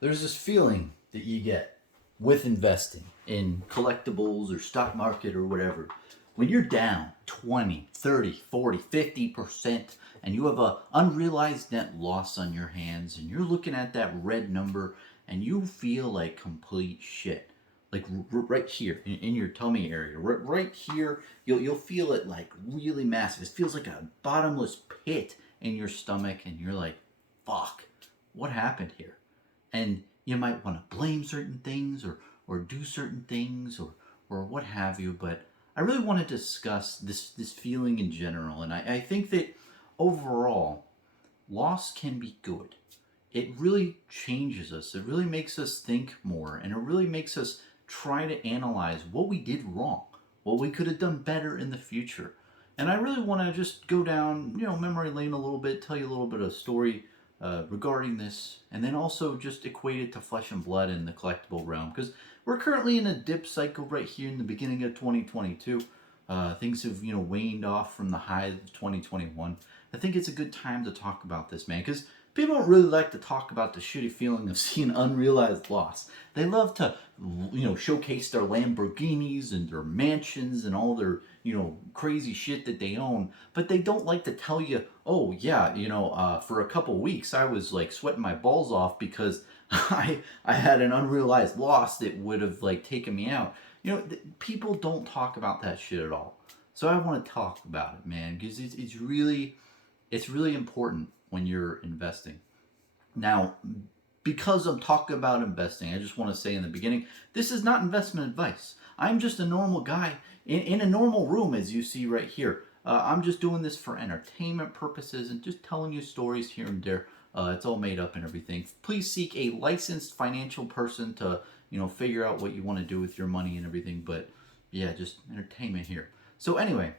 There's this feeling that you get with investing in collectibles or stock market or whatever. When you're down 20, 30, 40, 50% and you have a unrealized net loss on your hands and you're looking at that red number and you feel like complete shit. Like right here in your tummy area, right here, you'll feel it like really massive. It feels like a bottomless pit in your stomach, and you're like, "Fuck, what happened here?" And you might want to blame certain things or do certain things or what have you. But I really want to discuss this feeling in general, and I think that overall loss can be good. It really changes us. It really makes us think more, and it really makes us try to analyze what we did wrong, what we could have done better in the future. And I really want to just go down, memory lane a little bit, tell you a little bit of story regarding this, and then also just equate it to flesh and blood in the collectible realm, because we're currently in a dip cycle right here in the beginning of 2022. Things have waned off from the highs of 2021. I think it's a good time to talk about this, man, because people don't really like to talk about the shitty feeling of seeing unrealized loss. They love to, showcase their Lamborghinis and their mansions and all their, crazy shit that they own. But they don't like to tell you, oh yeah, for a couple weeks I was like sweating my balls off because I had an unrealized loss that would have like taken me out. People don't talk about that shit at all. So I want to talk about it, man, because it's really important when you're investing. Now, because I'm talking about investing, I just want to say in the beginning, this is not investment advice. I'm just a normal guy in a normal room, as you see right here. I'm just doing this for entertainment purposes and just telling you stories here and there. It's all made up and everything. Please seek a licensed financial person to, figure out what you want to do with your money and everything. But yeah, just entertainment here. So anyway,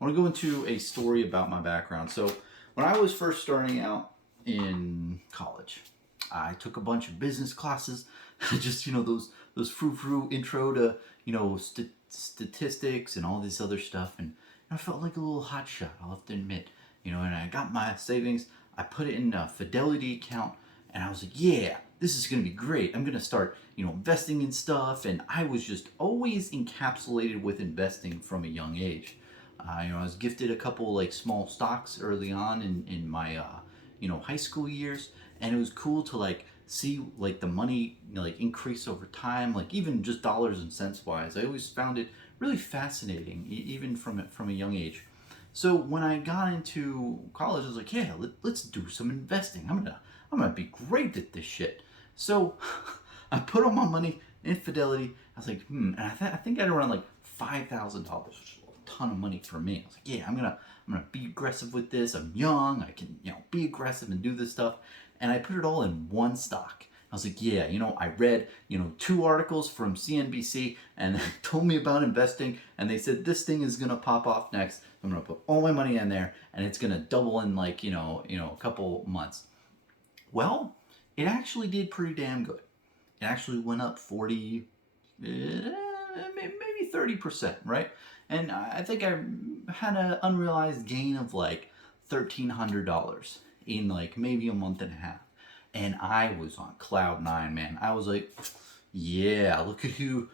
I want to go into a story about my background. So when I was first starting out in college, I took a bunch of business classes, just those frou intro to statistics and all this other stuff, and I felt like a little hotshot. I'll have to admit, and I got my savings. I put it in a Fidelity account, and I was like, yeah, this is gonna be great. I'm gonna start, investing in stuff, and I was just always encapsulated with investing from a young age. I was gifted a couple like small stocks early on in my high school years, and it was cool to like see like the money like increase over time, like even just dollars and cents wise. I always found it really fascinating, even from a young age. So when I got into college, I was like, yeah, let's do some investing. I'm gonna be great at this shit. So I put all my money in Fidelity. I was like, and I think I had around like $5,000, which is a ton of money for me. I was like, yeah, I'm gonna be aggressive with this. I'm young. I can be aggressive and do this stuff. And I put it all in one stock. I was like, yeah, I read, two articles from CNBC and they told me about investing, and they said this thing is gonna pop off next. I'm gonna put all my money in there, and it's gonna double in like a couple months. Well, it actually did pretty damn good. It actually went up 40, maybe 30%, right? And I think I had an unrealized gain of like $1,300 in like maybe a month and a half. And I was on cloud nine, man. I was like, yeah, look at who,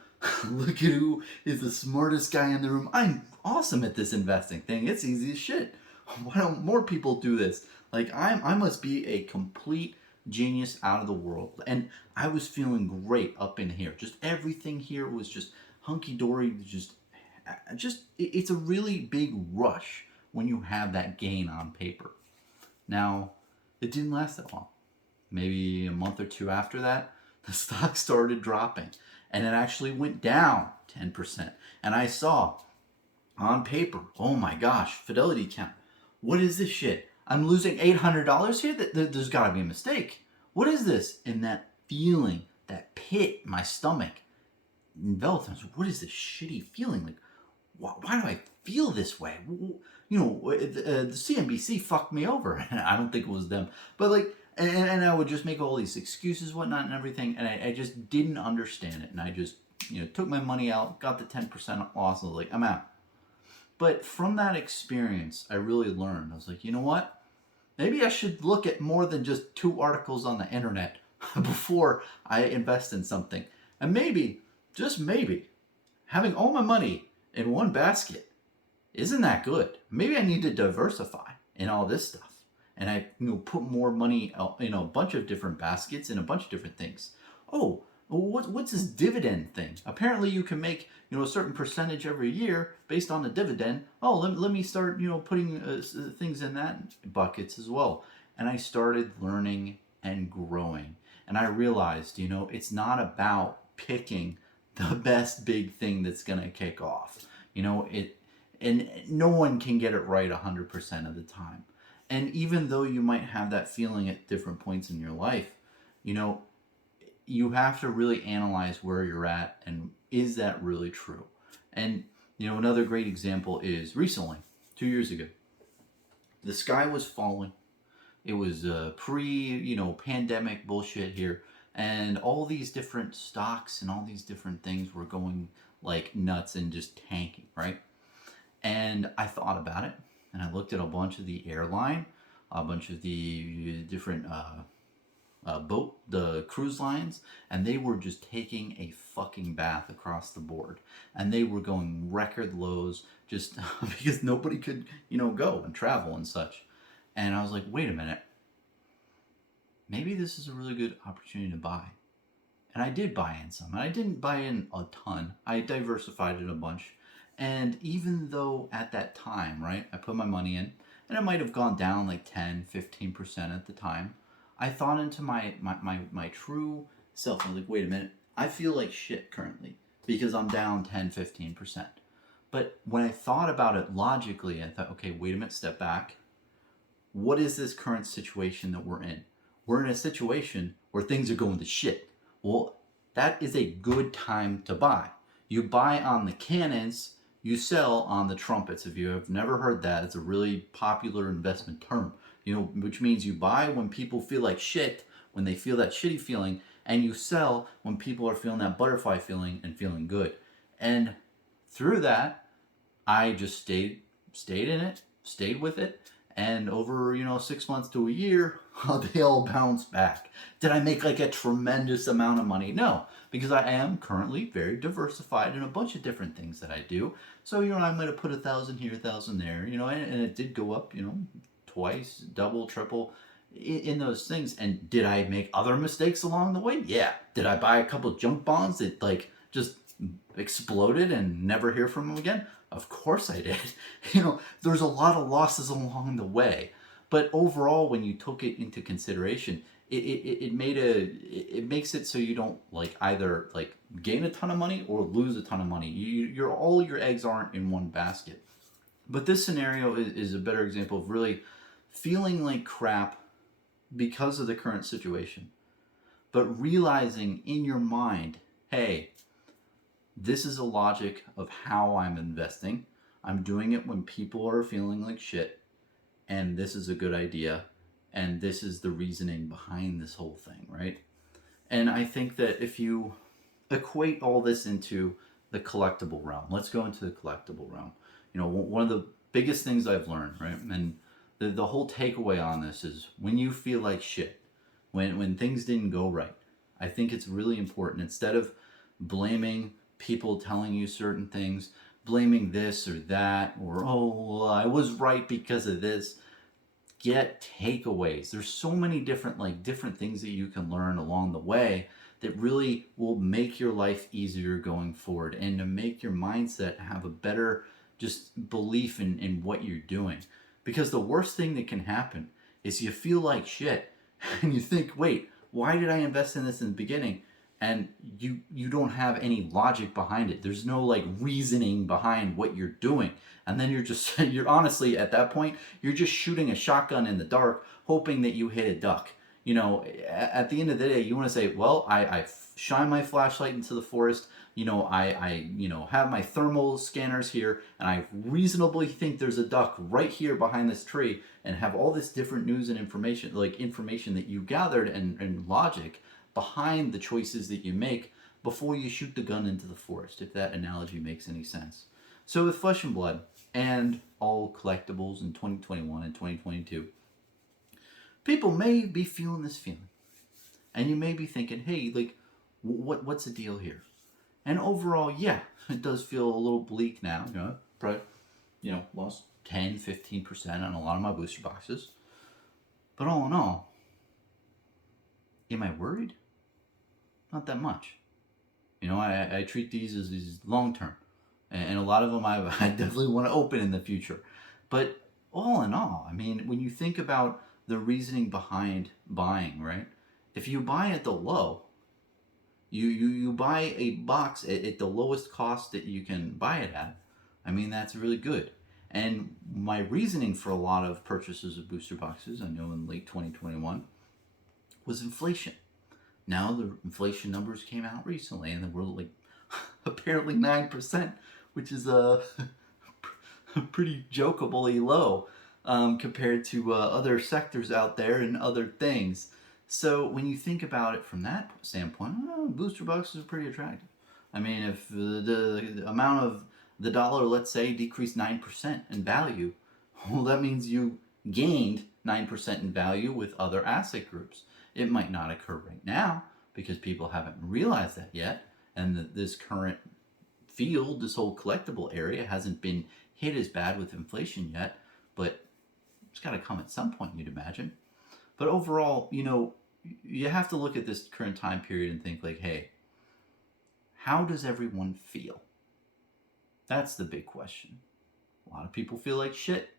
look at who is the smartest guy in the room. I'm awesome at this investing thing. It's easy as shit. Why don't more people do this? Like I must be a complete genius out of the world. And I was feeling great up in here. Just everything here was just hunky dory. It's a really big rush when you have that gain on paper. Now, it didn't last that long. Maybe a month or two after that, the stock started dropping, and it actually went down 10%. And I saw on paper, oh my gosh, Fidelity account, what is this shit? I'm losing $800 here? There's got to be a mistake. What is this? And that feeling, that pit in my stomach enveloped. I was like, what is this shitty feeling? Like, why do I feel this way? The CNBC fucked me over. I don't think it was them, but like, and I would just make all these excuses, whatnot, and everything, and I just didn't understand it, and I just took my money out, got the 10% loss, and I was like, I'm out. But from that experience, I really learned. I was like, you know what? Maybe I should look at more than just two articles on the internet before I invest in something. And maybe, just maybe, having all my money in one basket isn't that good. Maybe I need to diversify in all this stuff. And I put more money in a bunch of different baskets and a bunch of different things. Oh, what's this dividend thing? Apparently you can make a certain percentage every year based on the dividend. Oh, let me start putting things in that buckets as well. And I started learning and growing. And I realized, it's not about picking the best big thing that's going to kick off. And no one can get it right 100% of the time. And even though you might have that feeling at different points in your life, you have to really analyze where you're at and is that really true? And another great example is recently, 2 years ago, the sky was falling. It was pandemic bullshit here, and all these different stocks and all these different things were going like nuts and just tanking, right? And I thought about it, and I looked at a bunch of the airline, a bunch of the different the cruise lines, and they were just taking a fucking bath across the board, and they were going record lows just because nobody could go and travel and such. And I was like, wait a minute, maybe this is a really good opportunity to buy. And I did buy in some, and I didn't buy in a ton. I diversified it a bunch. And even though at that time, right, I put my money in, and it might have gone down like 10-15% at the time, I thought into my true self. I was like, wait a minute, I feel like shit currently because I'm down 10-15%. But when I thought about it logically, I thought, okay, wait a minute, step back. What is this current situation that we're in? We're in a situation where things are going to shit. Well, that is a good time to buy. You buy on the cannons, you sell on the trumpets. If you have never heard that, it's a really popular investment term. Which means you buy when people feel like shit, when they feel that shitty feeling, and you sell when people are feeling that butterfly feeling and feeling good. And through that, I just stayed in it, stayed with it, and over 6 months to a year, they all bounced back. Did I make like a tremendous amount of money? No, because I am currently very diversified in a bunch of different things that I do. So I might have put 1,000 here, 1,000 there, and it did go up, twice, double, triple in those things. And did I make other mistakes along the way? Yeah. Did I buy a couple junk bonds that like just exploded and never hear from them again? Of course I did. There's a lot of losses along the way. But overall, when you took it into consideration, it makes it so you don't like either like gain a ton of money or lose a ton of money. All your eggs aren't in one basket. But this scenario is a better example of really feeling like crap because of the current situation, but realizing in your mind, hey, this is a logic of how I'm investing. I'm doing it when people are feeling like shit, and this is a good idea, and this is the reasoning behind this whole thing, right? And I think that if you equate all this into the collectible realm, let's go into the collectible realm. One of the biggest things I've learned, right, and the whole takeaway on this is when you feel like shit, when things didn't go right, I think it's really important, instead of blaming people telling you certain things, blaming this or that, or well, I was right because of this, get takeaways. There's so many different things that you can learn along the way that really will make your life easier going forward, and to make your mindset have a better just belief in what you're doing. Because the worst thing that can happen is you feel like shit and you think, wait, why did I invest in this in the beginning? And you don't have any logic behind it. There's no like reasoning behind what you're doing. And then you're honestly at that point, you're just shooting a shotgun in the dark, hoping that you hit a duck. At the end of the day, you want to say, well, I shine my flashlight into the forest. I have my thermal scanners here, and I reasonably think there's a duck right here behind this tree, and have all this different news and information that you gathered and logic behind the choices that you make before you shoot the gun into the forest, if that analogy makes any sense. So with Flesh and Blood and all collectibles in 2021 and 2022, people may be feeling this feeling. And you may be thinking, hey, like, what's the deal here? And overall, yeah, it does feel a little bleak now. Probably, lost 10, 15% on a lot of my booster boxes. But all in all, am I worried? Not that much. I treat these as long term. And a lot of them I definitely want to open in the future. But all in all, I mean, when you think about the reasoning behind buying, right? If you buy at the low, you buy a box at the lowest cost that you can buy it at, I mean, that's really good. And my reasoning for a lot of purchases of booster boxes, I know in late 2021, was inflation. Now the inflation numbers came out recently, and we're like apparently 9%, which is pretty jokeably low compared to other sectors out there and other things. So when you think about it from that standpoint, booster boxes are pretty attractive. I mean, if the amount of the dollar, let's say, decreased 9% in value, well, that means you gained 9% in value with other asset groups. It might not occur right now because people haven't realized that yet, and this current field, this whole collectible area, hasn't been hit as bad with inflation yet, but it's got to come at some point, you'd imagine. But overall, you have to look at this current time period and think like, hey, how does everyone feel? That's the big question. A lot of people feel like shit.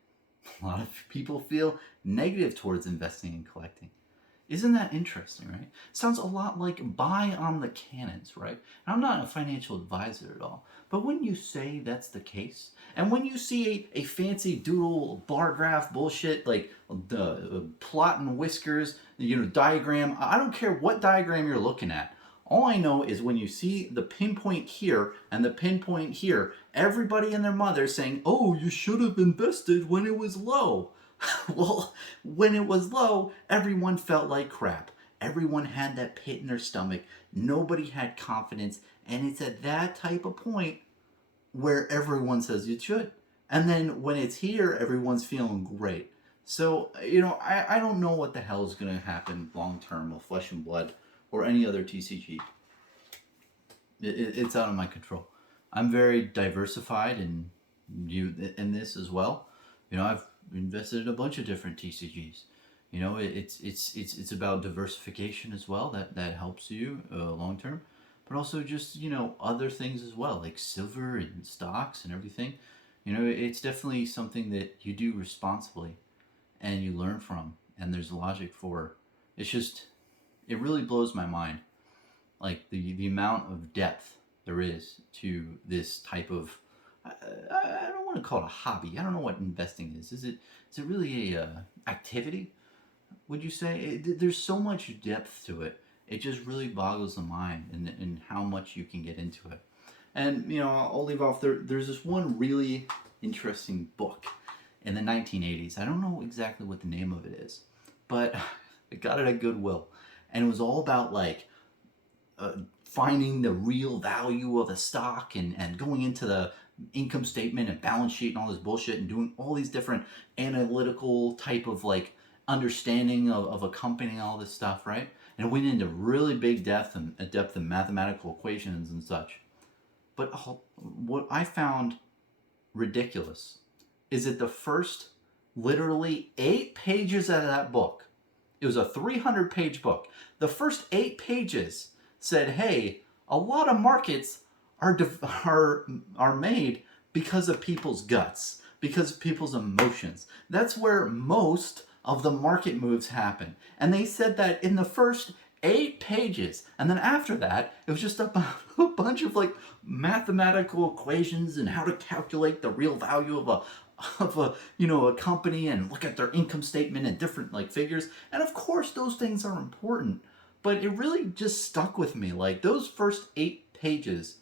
A lot of people feel negative towards investing and collecting. Isn't that interesting, right? Sounds a lot like buy on the cannons, right? And I'm not a financial advisor at all, but when you say that's the case, and when you see a fancy doodle bar graph bullshit like the plot and whiskers, diagram, I don't care what diagram you're looking at. All I know is when you see the pinpoint here and the pinpoint here, everybody and their mother saying, oh, you should have invested when it was low. Well, when it was low, everyone felt like crap. Everyone had that pit in their stomach. Nobody had confidence. And it's at that type of point where everyone says you should. And then when it's here, everyone's feeling great. So, I don't know what the hell is going to happen long term with Flesh and Blood or any other TCG. It's out of my control. I'm very diversified in this as well. I've invested in a bunch of different TCGs. It's about diversification as well. That helps you long term, but also just other things as well, like silver and stocks and everything. It's definitely something that you do responsibly, and you learn from, and there's logic for. It really blows my mind, like the amount of depth there is to this type of. I don't want to call it a hobby. I don't know what investing is. Is it really a activity? Would you say there's so much depth to it? It just really boggles the mind and how much you can get into it. And I'll leave off there. There's this one really interesting book in the 1980s. I don't know exactly what the name of it is, but I got it at Goodwill, and it was all about like finding the real value of a stock and going into the income statement and balance sheet and all this bullshit and doing all these different analytical type of like understanding of a company and all this stuff, right? And it went into really big depth and mathematical equations and such. But what I found ridiculous is that the first literally 8 pages out of that book, it was a 300-page book. The first 8 pages said, hey, a lot of markets are made because of people's guts, because of people's emotions. That's where most of the market moves happen. And they said that in the first 8 pages. And then after that, it was just about a bunch of like mathematical equations and how to calculate the real value of a company and look at their income statement and different like figures. And of course those things are important, but it really just stuck with me. Like those first 8 pages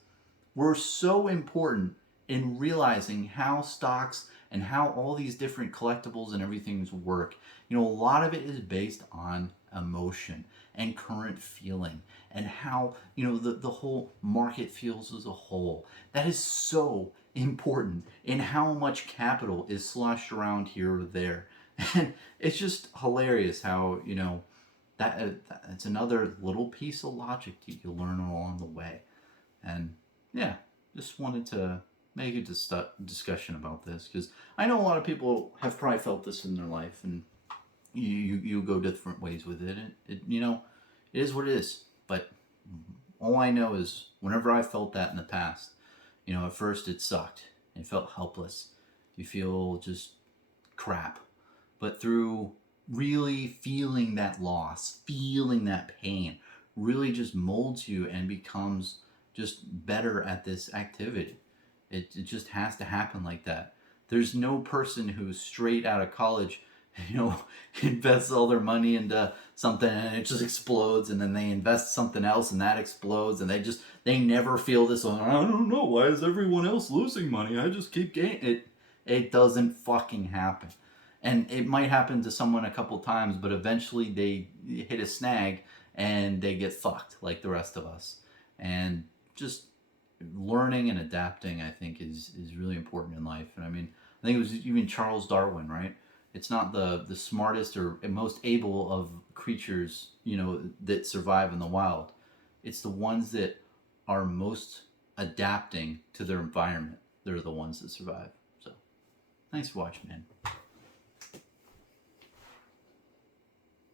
were so important in realizing how stocks and how all these different collectibles and everything work. A lot of it is based on emotion and current feeling and how, the whole market feels as a whole. That is so important in how much capital is sloshed around here or there. And it's just hilarious how, It's another little piece of logic you learn along the way. And yeah, just wanted to make a discussion about this because I know a lot of people have probably felt this in their life, and you go different ways with it. It it is what it is. But all I know is whenever I felt that in the past, at first it sucked. It felt helpless. You feel just crap. But through really feeling that loss, feeling that pain, really just molds you and becomes just better at this activity. It just has to happen like that. There's no person who's straight out of college, you know, invests all their money into something and it just explodes, and then they invest something else and that explodes, and they never feel this one. I don't know, why is everyone else losing money? I just keep gaining it. It doesn't fucking happen. And it might happen to someone a couple times, but eventually they hit a snag and they get fucked like the rest of us. And just learning and adapting, I think, is really important in life. And I mean, I think it was even Charles Darwin, right? It's not the smartest or most able of creatures, that survive in the wild. It's the ones that are most adapting to their environment. They're the ones that survive. So, thanks for watching, man.